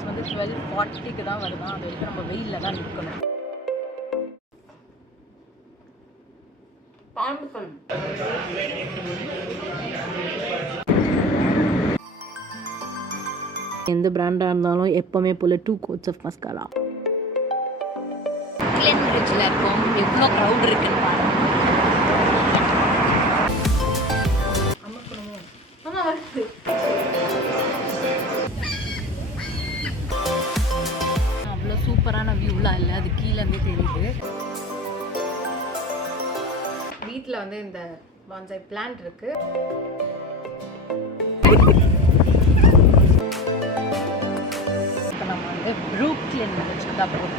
Cruise வந்து 12:40க்கு தான் வருதான். அது வரைக்கும் நம்ம வெயிலில் தான் நிற்கணும். எந்த பிராண்டாக இருந்தாலும் எப்போவுமே போல் 2 coats ஆஃப் மஸ்காரா. கிளென் பிரிட்ஜில் இருக்கோம். எவ்வளோ க்ரௌட் இருக்குன்னு பாருங்க. அவ்வளோ சூப்பரான வியூலாம் இல்லை, அது கீழேருந்தே தெரியுது. வீட்டில் வந்து இந்த பான்சாய் பிளான்ட் இருக்கு. இப்போ நம்ம வந்து ப்ரூக்லின் வச்சுட்டு தான் போகிறோம்.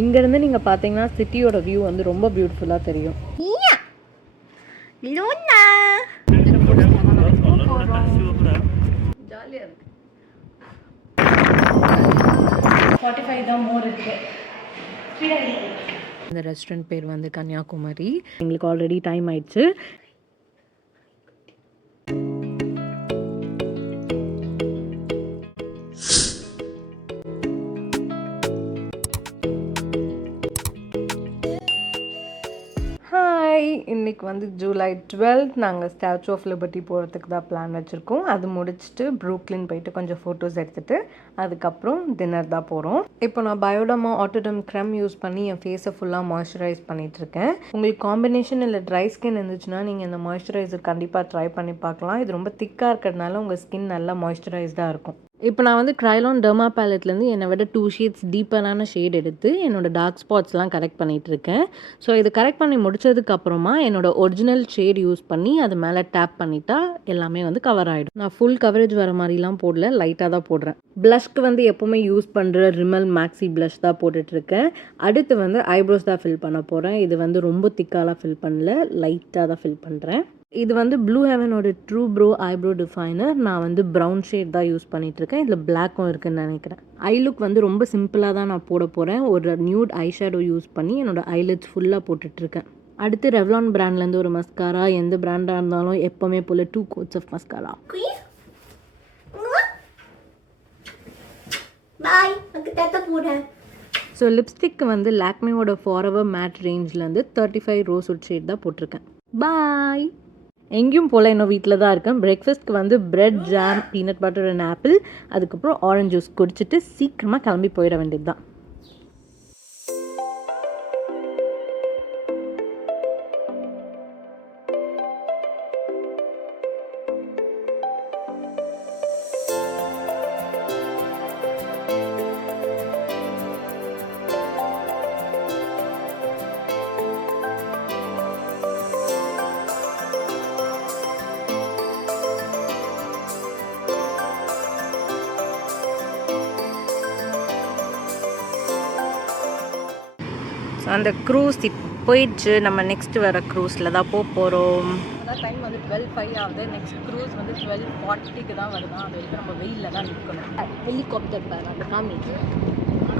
இங்கேருந்து நீங்கள் பார்த்தீங்கன்னா சிட்டியோட வியூ வந்து ரொம்ப பியூட்டிஃபுல்லாக தெரியும். ஜாலியாக இருக்கு. 45 தான் மோர் இருக்கு. இந்த ரெஸ்டாரண்ட் பேர் வந்து கன்னியாகுமரி. எங்களுக்கு ஆல்ரெடி டைம் ஆயிடுச்சு. இன்றைக்கி வந்து ஜூலை 12 நாங்கள் ஸ்டாச்சு ஆஃப் லிபர்ட்டி போகிறதுக்கு தான் பிளான் வச்சுருக்கோம். அது முடிச்சுட்டு ப்ரூக்லின் போயிட்டு கொஞ்சம் ஃபோட்டோஸ் எடுத்துகிட்டு அதுக்கப்புறம் டின்னர் தான் போகிறோம். இப்போ நான் பயோடமா ஆட்டோடம் க்ரெம் யூஸ் பண்ணி என் ஃபேஸை ஃபுல்லாக மாய்ஸ்சரைஸ் பண்ணிகிட்ருக்கேன். உங்களுக்கு காம்பினேஷன் இல்லை ட்ரை ஸ்கின் இருந்துச்சுன்னா நீங்கள் இந்த மாய்ஸ்சரைசர் கண்டிப்பாக ட்ரை பண்ணி பார்க்கலாம். இது ரொம்ப திக்காக இருக்கிறதுனால உங்கள் ஸ்கின் நல்லா மாய்ஸ்சரைஸ்டாக இருக்கும். இப்போ நான் வந்து க்ரைலான் டெர்மா பேலட்லேருந்து என்னை விட 2 ஷேட்ஸ் டீப்பரான ஷேட் எடுத்து என்னோடய டார்க் ஸ்பாட்ஸ்லாம் கரெக்ட் பண்ணிகிட்ருக்கேன். ஸோ இது கரெக்ட் பண்ணி முடிச்சதுக்கப்புறமா என்னோடய ஒரிஜினல் ஷேட் யூஸ் பண்ணி அது மேலே டேப் பண்ணிட்டா எல்லாமே வந்து கவர் ஆகிடும். நான் ஃபுல் கவரேஜ் வர மாதிரிலாம் போடல, லைட்டாக தான் போடுறேன். ப்ளஷ்க்கு வந்து எப்போவுமே யூஸ் பண்ணுற ரிமல் மேக்ஸி ப்ளஷ் தான் போட்டுட்ருக்கேன். அடுத்து வந்து ஐப்ரோஸ் தான் ஃபில் பண்ண போகிறேன். இது வந்து ரொம்ப திக்காலாம் ஃபில் பண்ணல, லைட்டாக தான் ஃபில் பண்ணுறேன். இது வந்து ப்ளூ ஹெவனோட ட்ரூ ப்ரோ ஐப்ரோ டிஃபைனர். நான் வந்து ப்ரௌன் ஷேட் தான் யூஸ் பண்ணிகிட்ருக்கேன். இதில் பிளாக்கும் இருக்குதுன்னு நினைக்கிறேன். ஐ லுக் வந்து ரொம்ப சிம்பிளாக தான் நான் போட போகிறேன். ஒரு நியூட் ஐ ஷேடோ யூஸ் பண்ணி என்னோடய ஐலிட்ஸ் ஃபுல்லாக போட்டுட்ருக்கேன். அடுத்து ரெவ்லான் பிராண்ட்லேருந்து ஒரு மஸ்காரா. எந்த பிராண்டாக இருந்தாலும் எப்போவுமே போல் 2 coats of mascara. So lipstick வந்து லாக்மேவோட ஃபாரெவர் மேட் ரேஞ்சிலேருந்து 35 ரோஸ்வுட் ஷேட் தான் போட்டிருக்கேன். பாய். எங்கேயும் போல் இன்னும் வீட்டில் தான் இருக்கேன். பிரேக்ஃபாஸ்ட்க்கு வந்து bread, jam, peanut butter and apple, அதுக்கப்புறம் ஆரஞ்ச் ஜூஸ் குடிச்சிட்டு சீக்கிரமாக கிளம்பி போயிட வேண்டியது தான். அந்த க்ரூஸ் போயிடுச்சு. நம்ம நெக்ஸ்ட் வர க்ரூஸில் தான் போகிறோம். அதான் டைம் வந்து 12:05 ஆகுது. நெக்ஸ்ட் க்ரூஸ் வந்து 12:40க்கு தான் வருதான். அது வரைக்கும் நம்ம வெயிலில் தான் நிற்கணும். ஹெலிகாப்டர் பாரு அந்த காமிக்கு.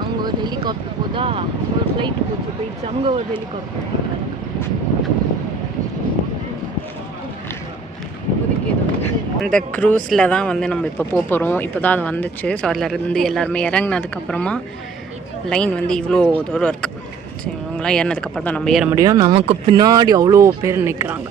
அங்கே ஒரு ஹெலிகாப்டர் போதா, ஒரு ஃப்ளைட் போயிடுச்சு. அங்கே ஒரு ஹெலிகாப்டர். இந்த க்ரூஸில் தான் வந்து நம்ம இப்போ போகிறோம். இப்போ தான் அது வந்துச்சு. ஸோ அதில் இருந்து எல்லாருமே இறங்கினதுக்கப்புறமா லைன் வந்து இவ்வளோ தூரம் இருக்குது. சரி, இவங்களாம் ஏறினதுக்கப்புறம் தான் நம்ம ஏற முடியும். நமக்கு பின்னாடி அவ்வளோ பேர் நிற்கிறாங்க.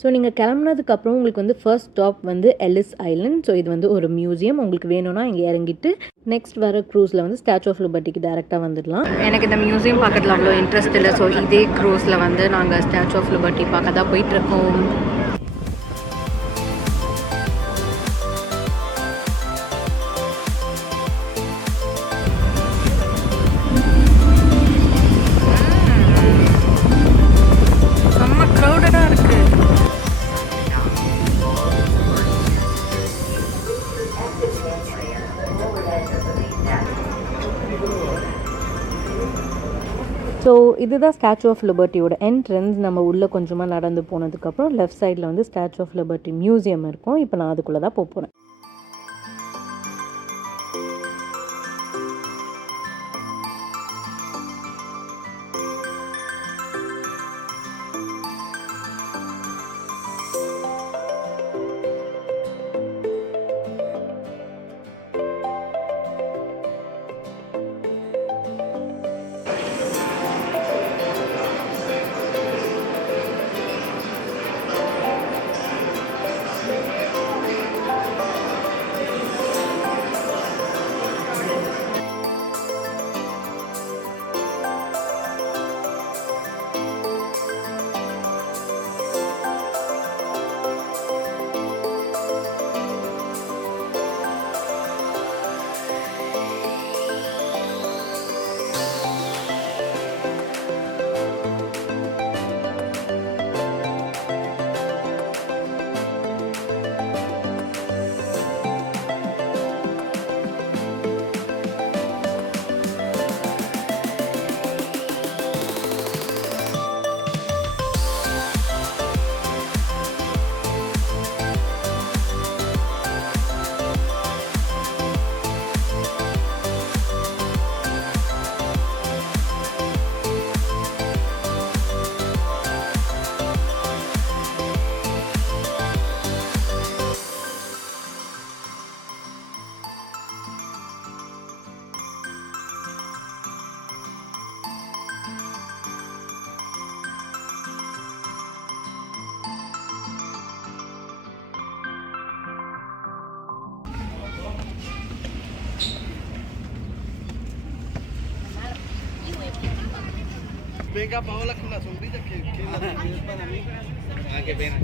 ஸோ நீங்கள் கிளம்புனதுக்கப்புறம் உங்களுக்கு வந்து ஃபர்ஸ்ட் ஸ்டாப் வந்து எல்லிஸ் ஐலண்ட். ஸோ இது வந்து ஒரு மியூசியம். உங்களுக்கு வேணும்னா இங்கே இறங்கிட்டு நெக்ஸ்ட் வர க்ரூஸில் வந்து ஸ்டாச்சு ஆஃப் லிபர்ட்டிக்கு டேரெக்டாக வந்துடலாம். எனக்கு இந்த மியூசியம் பார்க்கறதுல அவ்வளோ இன்ட்ரெஸ்ட் இல்லை. ஸோ இதே க்ரூஸில் வந்து நாங்கள் ஸ்டாச்சு ஆஃப் லிபர்ட்டி பார்க்க தான் போயிட்டுருக்கோம். செம்ம க்ரௌடடாக இதுதான் ஸ்டாச்சு ஆஃப் லிபர்ட்டியோட என்ட்ரன்ஸ். நம்ம உள்ளே கொஞ்சமாக நடந்து போனதுக்கப்புறம் லெஃப்ட் சைடில் வந்து ஸ்டாச்சு ஆஃப் லிபர்ட்டி மியூசியம் இருக்கும். இப்போ நான் அதுக்குள்ளே தான் போகிறேன்.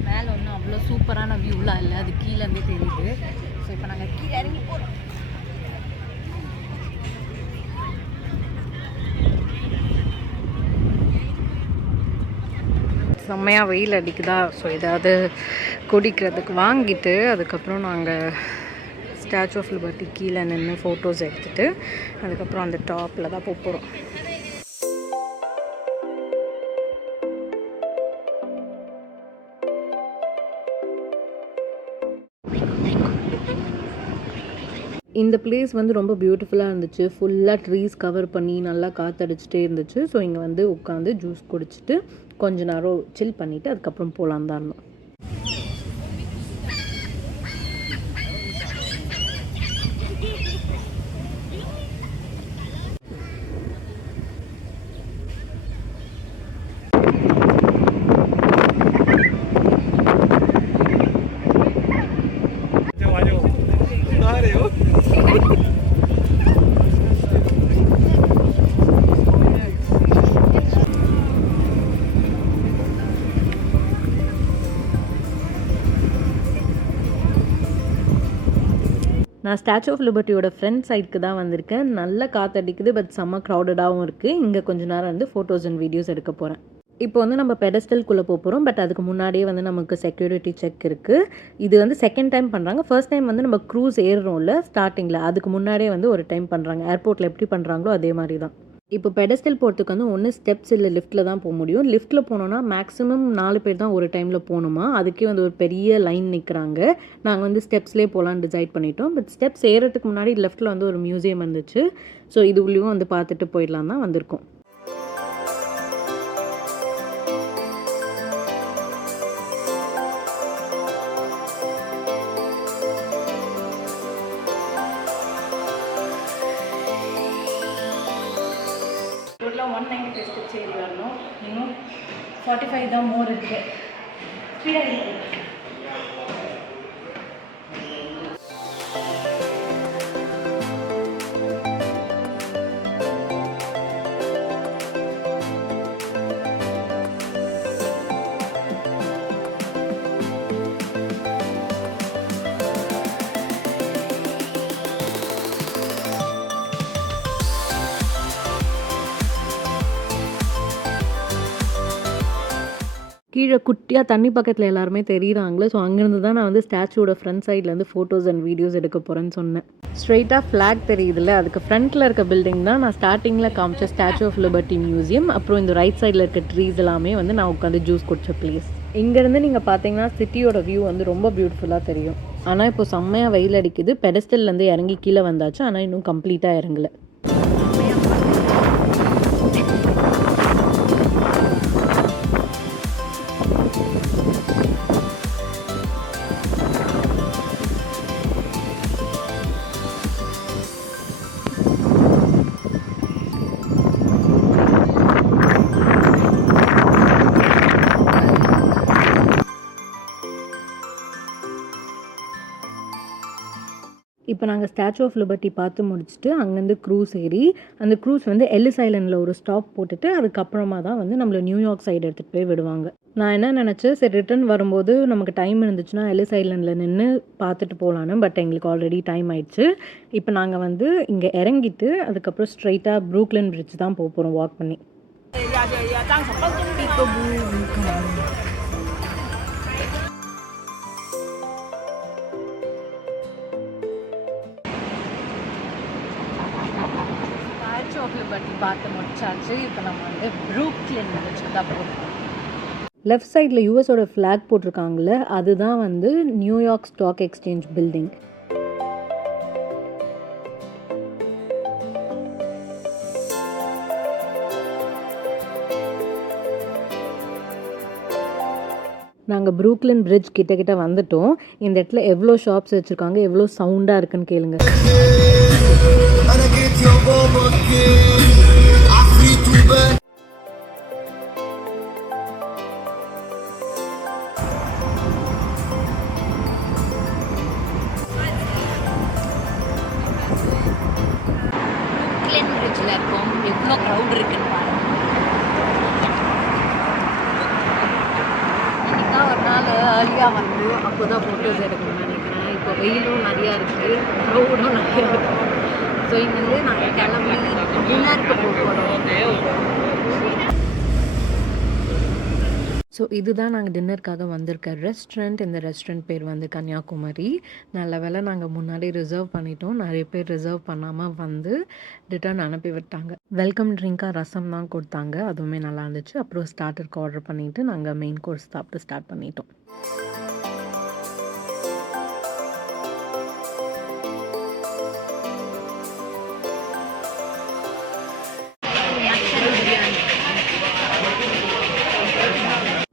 மேலே ஒன்றும் அவ்வளோ சூப்பரான வியூலாம் இல்லை, அது கீழேருந்தே தெரியுது. ஸோ இப்போ நாங்கள் கீழே இறங்கி போகிறோம். செம்மையாக வெயில் அடிக்குதா, ஸோ ஏதாவது குடிக்கிறதுக்கு வாங்கிட்டு அதுக்கப்புறம் நாங்கள் ஸ்டாச்சு ஆஃப் லிபர்ட்டி கீழே நின்று ஃபோட்டோஸ் எடுத்துகிட்டு அதுக்கப்புறம் அந்த டாப்பில் தான் போகிறோம். இந்த பிளேஸ் வந்து ரொம்ப பியூட்டிஃபுல்லாக இருந்துச்சு. ஃபுல்லாக ட்ரீஸ் கவர் பண்ணி நல்லா காற்றடிச்சிட்டே இருந்துச்சு. ஸோ இங்கே வந்து உட்காந்து ஜூஸ் குடிச்சிட்டு கொஞ்ச நேரம் சில் பண்ணிவிட்டு அதுக்கப்புறம் போகலான் தான் இருந்தோம். நான் ஸ்டாச்சு ஆஃப் லிபர்ட்டியோட ஃப்ரண்ட் சைடுக்கு தான் வந்திருக்கேன். நல்ல காற்றடிக்குது, பட் செம்ம க்ரௌடடாகவும் இருக்குது. இங்கே கொஞ்ச நேரம் வந்து ஃபோட்டோஸ் அண்ட் வீடியோஸ் எடுக்க போகிறேன். இப்போ வந்து நம்ம பெடஸ்டல்குள்ளே போகிறோம். பட் அதுக்கு முன்னாடியே வந்து நமக்கு செக்யூரிட்டி செக் இருக்குது. இது வந்து செகண்ட் டைம் பண்ணுறாங்க. ஃபர்ஸ்ட் டைம் வந்து நம்ம க்ரூஸ் ஏறுறோம்ல ஸ்டார்டிங்கில், அதுக்கு முன்னாடியே வந்து ஒரு டைம் பண்ணுறாங்க. ஏர்போர்ட்டில் எப்படி பண்ணுறாங்களோ அதே மாதிரி தான். இப்போ பெடஸ்டல் போகிறதுக்கு வந்து ஒன்று ஸ்டெப்ஸ் இல்லை லிஃப்ட்டில் தான் போக முடியும். லிஃப்ட்டில் போனோன்னா மேக்ஸிமம் 4 பேர் தான் ஒரு டைமில் போகணுமா. அதுக்கே வந்து ஒரு பெரிய லைன் நிற்கிறாங்க. நாங்கள் வந்து ஸ்டெப்ஸ்லேயே போகலான்னு டிசைட் பண்ணிட்டோம். பட் ஸ்டெப்ஸ் ஏறதுக்கு முன்னாடி லெஃப்ட்டில் வந்து ஒரு மியூசியம் இருந்துச்சு. ஸோ இதுலேயும் வந்து பார்த்துட்டு போயிடலாம் தான் வந்திருக்கோம். டோட்டலாக 195 ஸ்டெப்ஸ் ஏறி வரணும். இன்னும் 45 தான் மோர் இருக்குது. ஸ்பீடாக இருக்குது. கீழே குட்டியாக தண்ணி பக்கத்தில் எல்லாருமே தெரியுறாங்களே. ஸோ அங்கேருந்து தான் நான் வந்து ஸ்டாச்சுவோட ஃப்ரண்ட் சைட்லேருந்து ஃபோட்டோஸ் அண்ட் வீடியோஸ் எடுக்க போகிறேன்னு சொன்னேன். ஸ்ட்ரெயிட்டாக ஃப்ளாக் தெரியுதுல்ல, அதுக்கு ஃப்ரண்ட்டில் இருக்க பில்டிங் தான் நான் ஸ்டார்டிங்கில் காமிச்ச ஸ்டாச்சு ஆஃப் லிபர்ட்டி மியூசியம். அப்புறம் இந்த ரைட் சைடில் இருக்க ட்ரீஸ் எல்லாமே வந்து நான் உட்காந்து ஜூஸ் குடிச்ச பிளேஸ். இங்கேருந்து நீங்கள் பார்த்தீங்கன்னா சிட்டியோட வியூ வந்து ரொம்ப பியூட்டிஃபுல்லாக தெரியும். ஆனால் இப்போ செம்மையாக வெயில் அடிக்குது. பெடஸ்டல்லேருந்து இறங்கி கீழே வந்தாச்சு, ஆனால் இன்னும் கம்ப்ளீட்டாக இறங்கலை. இப்போ நாங்கள் ஸ்டாச்சு ஆஃப் லிபர்ட்டி பார்த்து முடிச்சுட்டு அங்கேருந்து க்ரூஸ் ஏறி, அந்த க்ரூஸ் வந்து எல்லிஸ் ஐலண்டில் ஒரு ஸ்டாப் போட்டுட்டு அதுக்கப்புறமா தான் வந்து நம்மளை நியூயார்க் சைடு எடுத்துகிட்டு போய் விடுவாங்க. நான் என்ன நினச்சேன், சரி ரிட்டன் வரும்போது நமக்கு டைம் இருந்துச்சுன்னா எல்லிஸ் ஐலண்டில் நின்று பார்த்துட்டு போகலான்னு. பட் எங்களுக்கு ஆல்ரெடி டைம் ஆயிடுச்சு. இப்போ நாங்கள் வந்து இங்கே இறங்கிட்டு அதுக்கப்புறம் ஸ்ட்ரைட்டாக ப்ரூக்லின் பிரிட்ஜ் தான் போக போகிறோம் வாக் பண்ணி. பார்த்து முடிச்சாச்சு. இப்போ நம்ம வந்து ப்ரூக்லின் பிரிட்ஜ் தான் போகிறோம். லெஃப்ட் சைடில் யூஎஸோட ஃப்ளாக் போட்டிருக்காங்களே, அதுதான் வந்து நியூயார்க் ஸ்டாக் எக்ஸ்சேஞ்ச் பில்டிங். நாங்கள் ப்ரூக்லின் பிரிட்ஜ் கிட்ட வந்துட்டோம். இந்த இடத்துல எவ்வளோ ஷாப்ஸ் வச்சுருக்காங்க, எவ்வளோ சவுண்டாக இருக்குன்னு கேளுங்க. எவ்வளோ க்ரௌட் இருக்குன்னு பாருங்க. இன்னைக்கு ஒரு நாள் ஏர்லியாக வந்து அப்போ தான் ஃபோட்டோஸ் எடுக்கணும்னு நினைக்கிறேன். இப்போ வெயிலும் நிறையா இருக்குது, க்ரௌடும் நிறையா இருக்குது. ஸோ இங்கேருந்து நாங்கள் கிளம்பி டின்னருக்கு போகிறோம். ஸோ இதுதான் நாங்கள் டின்னருக்காக வந்திருக்க ரெஸ்டாரண்ட். இந்த ரெஸ்டாரண்ட் பேர் வந்து கன்னியாகுமரி. நல்ல வேளை நாங்கள் முன்னாடி ரிசர்வ் பண்ணிட்டோம். நிறைய பேர் ரிசர்வ் பண்ணாமல் வந்து ரிட்டர்ன் அனுப்பி விட்டாங்க. வெல்கம் ட்ரிங்காக ரசம் தான் கொடுத்தாங்க, அதுவுமே நல்லா இருந்துச்சு. அப்புறம் ஸ்டார்டருக்கு ஆர்டர் பண்ணிவிட்டு நாங்கள் மெயின் கோர்ஸ் சாப்பிட்டு ஸ்டார்ட் பண்ணிட்டோம்.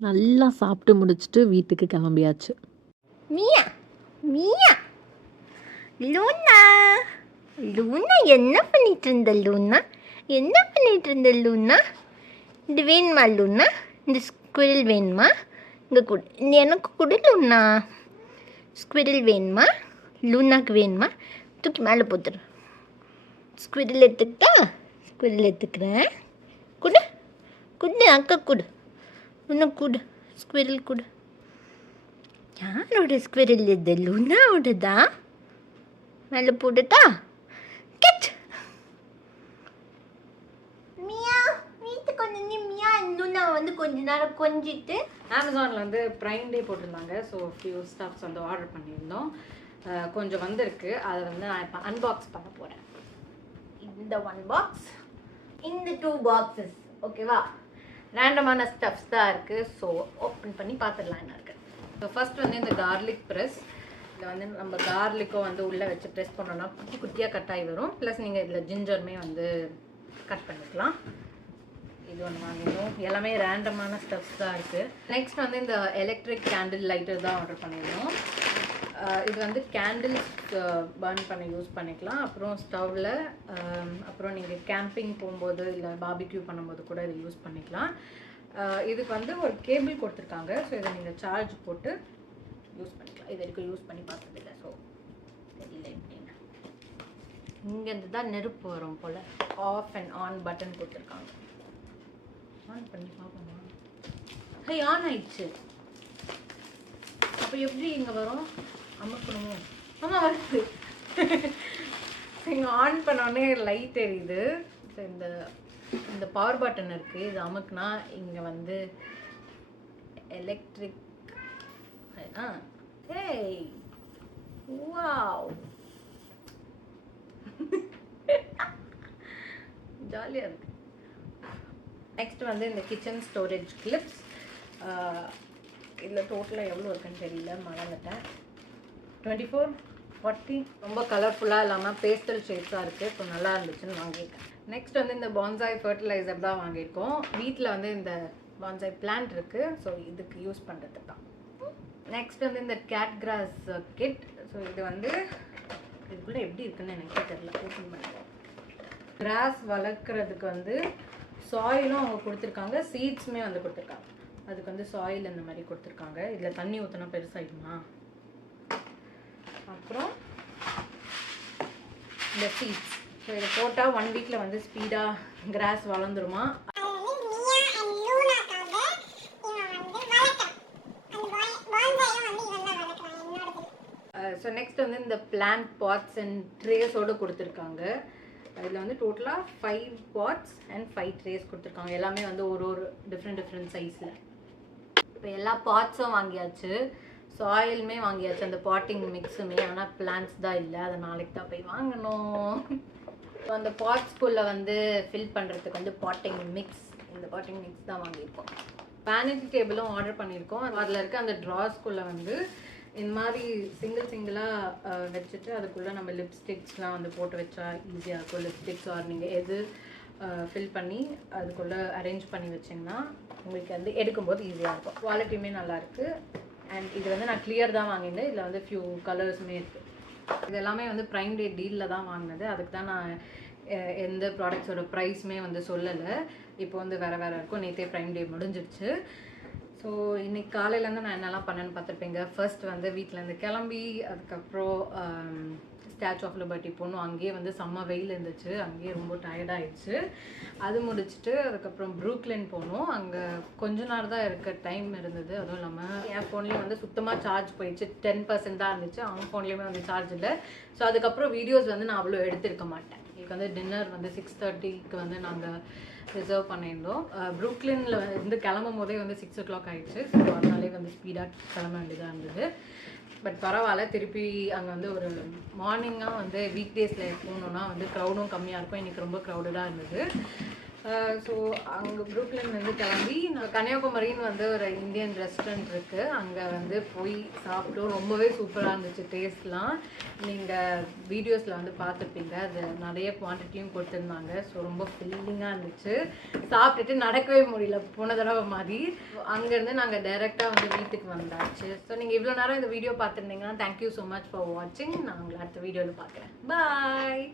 நல்லா சாப்பிட்டு முடிச்சுட்டு வீட்டுக்கு கிளம்பியாச்சு. மியா மியா லூனா லூனா என்ன பண்ணிட்டு இருந்த லூனா? என்ன பண்ணிட்டு இருந்த லூனா? இது வேணுமா லூனா? இந்த ஸ்குரில் வேணுமா? இங்கே கொடு, இந்த எனக்கு கொடு லூனா. ஸ்குரில் வேணுமா? லூனாக்கு வேணுமா? தூக்கி மேலே போத்துரு. ஸ்குரில் எடுத்துக்கிட்டா? ஸ்குரில் எடுத்துக்கிறேன். கொடு கொடு, அக்கா கொடு. இன்னும் கொடு, ஸ்குவிரல் கொடு. யாரோட ஸ்குவிரல் இது? லூனாவோடதா? மேலே போட்டுட்டா? கெட் மியா வீட்டுக்கு வந்து மியா லூனா வந்து கொஞ்ச நேரம் கொஞ்சிட்டு. அமேசானில் வந்து ப்ரைம் டே போட்டிருந்தாங்க. ஸோ ஃபியூ ஸ்டாப்ஸ் வந்து ஆர்டர் பண்ணியிருந்தோம். கொஞ்சம் வந்திருக்கு. அதை வந்து நான் இப்போ அன்பாக்ஸ் பண்ண போகிறேன். இந்த 1 பாக்ஸ், இந்த 2 பாக்ஸஸ். ஓகேவா? ரேண்டமான ஸ்டப்ஸ் தான் இருக்குது. ஸோ ஓப்பன் பண்ணி பார்த்துடலாம் என்ன இருக்குது. ஸோ ஃபஸ்ட் வந்து இந்த கார்லிக் ப்ரெஸ். இதில் வந்து நம்ம கார்லிக்கும் வந்து உள்ளே வச்சு ப்ரெஸ் பண்ணோன்னா குட்டி குட்டியாக கட் ஆகி வரும். ப்ளஸ் நீங்கள் இதில் ஜிஞ்சருமே வந்து கட் பண்ணிக்கலாம். இது ஒன்று வாங்கிடும். எல்லாமே ரேண்டமான ஸ்டப்ஸ் தான் இருக்குது. நெக்ஸ்ட் வந்து இந்த எலக்ட்ரிக் கேண்டில் லைட்டர் தான் ஆர்டர் பண்ணியிருந்தோம். இது வந்து கேண்டில்ஸ் பர்ன் பண்ணி யூஸ் பண்ணிக்கலாம். அப்புறம் ஸ்டவ்வில், அப்புறம் நீங்கள் கேம்பிங் போகும்போது இல்லை பார்பிக்யூ பண்ணும்போது கூட இதை யூஸ் பண்ணிக்கலாம். இதுக்கு வந்து ஒரு கேபிள் கொடுத்துருக்காங்க. ஸோ இதை நீங்கள் சார்ஜ் போட்டு யூஸ் பண்ணிக்கலாம். இது வரைக்கும் யூஸ் பண்ணி பார்த்ததில்லை, ஸோ தெரியல எப்படின்னு. இங்கேருந்து தான் நெருப்பு வரும் போல். ஆஃப் அண்ட் ஆன் பட்டன் கொடுத்துருக்காங்க. ஆன் பண்ணி பார்ப்போமா? ஹை, ஆன் ஆயிடுச்சு. அப்போ எப்படி இங்கே வரும்? அமுக்கணுமோ? ஆமாம், வருது. இங்கே ஆன் பண்ணோடனே லைட் எரியுது. ஸோ இந்த பவர் பட்டன் இருக்குது. இது அமுக்குனா இங்கே வந்து எலக்ட்ரிக். ஹேய் வாவ், ஜாலியாக இருக்கு. நெக்ஸ்ட் வந்து இந்த கிச்சன் ஸ்டோரேஜ் கிளிப்ஸ். இதில் டோட்டலாக எவ்வளோ இருக்குன்னு தெரியல, மறந்துட்டேன். 24, 40. ரொம்ப கலர்ஃபுல்லாக இல்லாமல் பேஸ்டல் ஷேட்ஸாக இருக்குது. இப்போ நல்லா இருந்துச்சுன்னு வாங்கியிருக்கேன். நெக்ஸ்ட் வந்து இந்த பான்சாய் ஃபர்டிலைசர் தான் வாங்கியிருக்கோம். வீட்டில் வந்து இந்த பான்சாய் பிளான்ட் இருக்குது, ஸோ இதுக்கு யூஸ் பண்ணுறதுக்கு தான். நெக்ஸ்ட் வந்து இந்த கேட் கிராஸ் கிட். ஸோ இது வந்து இதுக்குள்ளே எப்படி இருக்குன்னு எனக்கு தெரியல, ஓப்பன் பண்ணுறேன். கிராஸ் வளர்க்குறதுக்கு வந்து சாயிலும் அவங்க கொடுத்துருக்காங்க, சீட்ஸுமே வந்து கொடுத்துருக்காங்க. அதுக்கு வந்து சாயில் இந்த மாதிரி கொடுத்துருக்காங்க. இதில் தண்ணி ஊற்றினா பெருசாகிடுமா. அப்புறம் இந்த சீட்ஸ். ஸோ இதை போட்டால் 1 வீக்கில் வந்து ஸ்பீடாக கிராஸ் வளர்ந்துருமா. ஸோ நெக்ஸ்ட் வந்து இந்த பிளான்ட் பாட்ஸ் அண்ட் ட்ரேஸோடு கொடுத்துருக்காங்க. அதில் வந்து டோட்டலாக 5 பாட்ஸ் அண்ட் 5 ட்ரேஸ் கொடுத்துருக்காங்க. எல்லாமே வந்து ஒரு டிஃப்ரெண்ட் சைஸில். இப்போ எல்லா பாட்ஸும் வாங்கியாச்சு, சாயிலுமே வாங்கியாச்சு, அந்த பாட்டிங் மிக்ஸுமே. ஆனால் பிளான்ட்ஸ் தான் இல்லை, அதை நாளைக்கு தான் போய் வாங்கணும். ஸோ அந்த பாட்ஸ்குள்ளே வந்து ஃபில் பண்ணுறதுக்கு வந்து பாட்டிங் மிக்ஸ், இந்த பாட்டிங் மிக்ஸ் தான் வாங்கியிருக்கோம். வேனிட்டி டேபிளும் ஆர்டர் பண்ணியிருக்கோம். அதில் இருக்க அந்த ட்ராஸ்குள்ளே வந்து இந்த மாதிரி சிங்கிளாக வச்சுட்டு அதுக்குள்ளே நம்ம லிப்ஸ்டிக்ஸ்லாம் வந்து போட்டு வச்சா ஈஸியாக இருக்கும். லிப்ஸ்டிக்ஸ் ஆர் நீங்கள் எது ஃபில் பண்ணி அதுக்குள்ளே அரேஞ்ச் பண்ணி வச்சிங்கன்னா உங்களுக்கு வந்து எடுக்கும்போது ஈஸியாக இருக்கும். குவாலிட்டியுமே நல்லாயிருக்கு. அண்ட் இது வந்து நான் கிளியர் தான் வாங்கினேன். இதில் வந்து ஃபியூ கலர்ஸுமே இருக்குது. இது எல்லாமே வந்து ப்ரைம் டே டீலில் தான் வாங்கினது. அதுக்கு தான் நான் எந்த ப்ராடக்ட்ஸோட ப்ரைஸுமே வந்து சொல்லலை. இப்போ வந்து வேறு இருக்கும். நேற்றே ப்ரைம் டே முடிஞ்சிடுச்சு. ஸோ இன்றைக்கி காலையிலேருந்து நான் என்னெல்லாம் பண்ணேன்னு பார்த்துருப்பீங்க. ஃபர்ஸ்ட் வந்து வீட்டிலேருந்து கிளம்பி அதுக்கப்புறம் ஸ்டாச்சு ஆஃப் லிபர்ட்டி போகணும். அங்கேயே வந்து செம்ம வெயில் இருந்துச்சு, அங்கேயே ரொம்ப டயர்டாகிடுச்சு. அது முடிச்சுட்டு அதுக்கப்புறம் ப்ரூக்லின் போகணும். அங்கே கொஞ்ச நேரம் தான் இருக்க டைம் இருந்தது. அதுவும் இல்லாமல் என் ஃபோன்லேயும் வந்து சுத்தமாக சார்ஜ் போயிடுச்சு, 10% தான் இருந்துச்சு. அவன் ஃபோன்லேயுமே வந்து சார்ஜ் இல்லை. ஸோ அதுக்கப்புறம் வீடியோஸ் வந்து நான் அவ்வளோ எடுத்திருக்க மாட்டேன். இதுக்கு வந்து டின்னர் வந்து 6:30க்கு வந்து நாங்கள் ரிசர்வ் பண்ணியிருந்தோம். ப்ரூக்லினில் வந்து கிளம்பும் போதே வந்து 6 o'clock ஆகிடுச்சு. ஸோ அதனாலே வந்து ஸ்பீடாக கிளம்ப வேண்டியதாக இருந்தது. பட் பரவாயில்ல, திருப்பி அங்கே வந்து ஒரு மார்னிங்காக வந்து வீக் டேஸில் போகணுன்னா வந்து க்ரௌடும் கம்மியாக இருக்கும். இன்றைக்கி ரொம்ப க்ரௌடடாக இருந்தது. ஸோ அங்கே ப்ரூக்லின் வந்து கிளம்பி நான் கன்னியாகுமரின்னு வந்து ஒரு இந்தியன் ரெஸ்டாரண்ட் இருக்குது, அங்கே வந்து போய் சாப்பிட்டோம். ரொம்பவே சூப்பராக இருந்துச்சு டேஸ்ட்லாம். நீங்கள் வீடியோஸில் வந்து பார்த்துருப்பீங்க. அது நிறைய குவான்டிட்டியும் கொடுத்துருந்தாங்க. ஸோ ரொம்ப ஃபில்லிங்காக இருந்துச்சு. சாப்பிட்டுட்டு நடக்கவே முடியல போன தடவை மாதிரி. அங்கேருந்து நாங்கள் டைரெக்டாக வந்து வீட்டுக்கு வந்தாச்சு. ஸோ நீங்கள் இவ்வளோ நேரம் இந்த வீடியோ பார்த்துருந்தீங்கன்னா தேங்க்யூ ஸோ மச் ஃபார் வாட்சிங். நான் உங்களை அடுத்த வீடியோவில் பார்க்குறேன். பாய்.